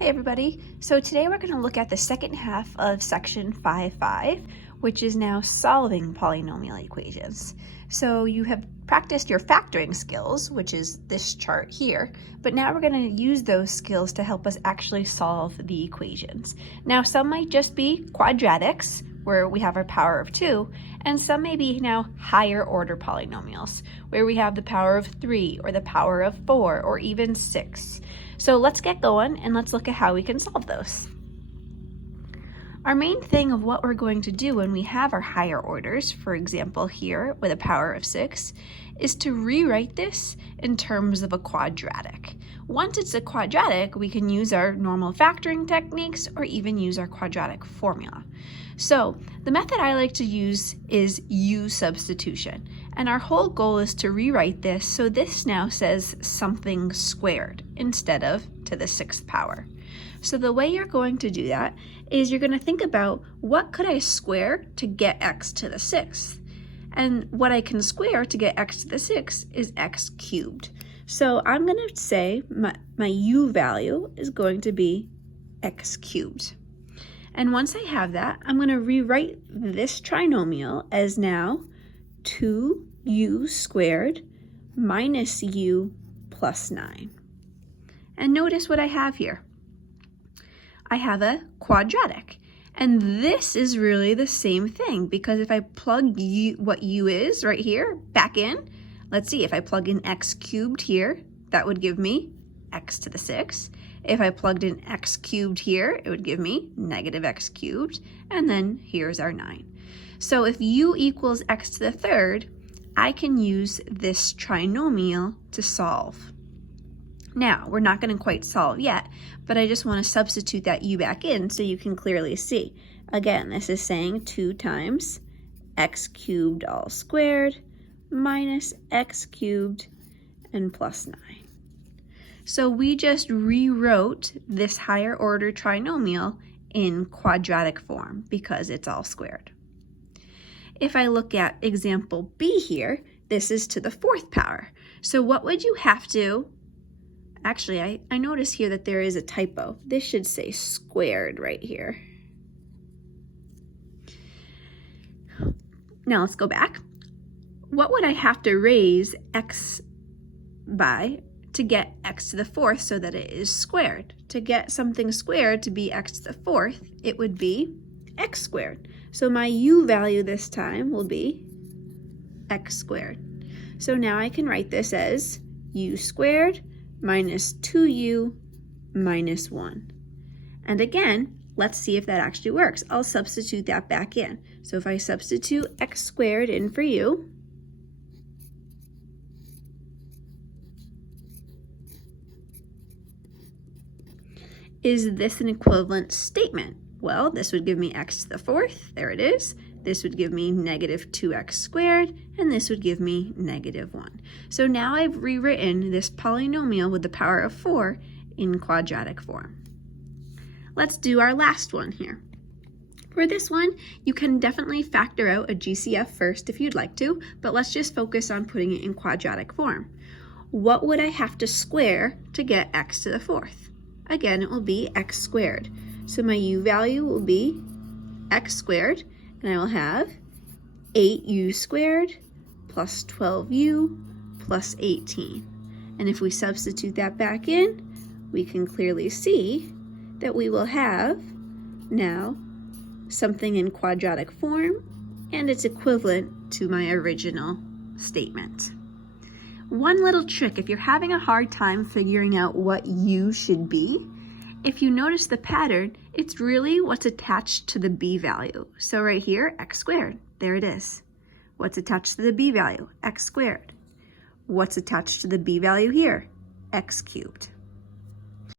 Hey everybody, so today we're going to look at the second half of section 5.5, which is now solving polynomial equations. So you have practiced your factoring skills, which is this chart here, but now we're going to use those skills to help us actually solve the equations. Now some might just be quadratics, where we have our power of 2, and some may be now higher order polynomials, where we have the power of 3 or the power of 4 or even 6. So let's get going and let's look at how we can solve those. Our main thing of what we're going to do when we have our higher orders, for example here with a power of 6, is to rewrite this in terms of a quadratic. Once it's a quadratic, we can use our normal factoring techniques or even use our quadratic formula. So the method I like to use is U substitution. And our whole goal is to rewrite this so this now says something squared instead of to the 6th power. So the way you're going to do that is you're going to think about what could I square to get x to the 6th? And what I can square to get x to the 6th is x cubed. So I'm going to say my u value is going to be x cubed. And once I have that, I'm going to rewrite this trinomial as now 2u squared minus u plus 9. And notice what I have here. I have a quadratic. And this is really the same thing because if I plug what u is right here back in, let's see, if I plug in x cubed here, that would give me x to the 6th. If I plugged in x cubed here, it would give me negative x cubed, and then here's our 9. So if u equals x to the 3rd, I can use this trinomial to solve. Now, we're not going to quite solve yet, but I just want to substitute that u back in so you can clearly see. Again, this is saying 2 times x cubed all squared minus x cubed and plus 9. So we just rewrote this higher order trinomial in quadratic form because it's all squared. If I look at example B here, this is to the 4th power. So what would you have to, actually I notice here that there is a typo. This should say squared right here. Now let's go back. What would I have to raise x by to get x to the 4th so that it is squared? To get something squared to be x to the 4th, it would be x squared. So my u value this time will be x squared. So now I can write this as u squared minus 2u minus 1. And again, let's see if that actually works. I'll substitute that back in. So if I substitute x squared in for u, is this an equivalent statement? Well, this would give me x to the 4th, there it is. This would give me negative 2x squared, and this would give me negative 1. So now I've rewritten this polynomial with the power of 4 in quadratic form. Let's do our last one here. For this one, you can definitely factor out a GCF first if you'd like to, but let's just focus on putting it in quadratic form. What would I have to square to get x to the 4th? Again, it will be x squared. So my u value will be x squared, and I will have 8u squared plus 12u plus 18. And if we substitute that back in, we can clearly see that we will have now something in quadratic form, and it's equivalent to my original statement. One little trick, if you're having a hard time figuring out what u should be, if you notice the pattern, it's really what's attached to the b value. So right here, x squared, there it is. What's attached to the b value? X squared. What's attached to the b value here? X cubed.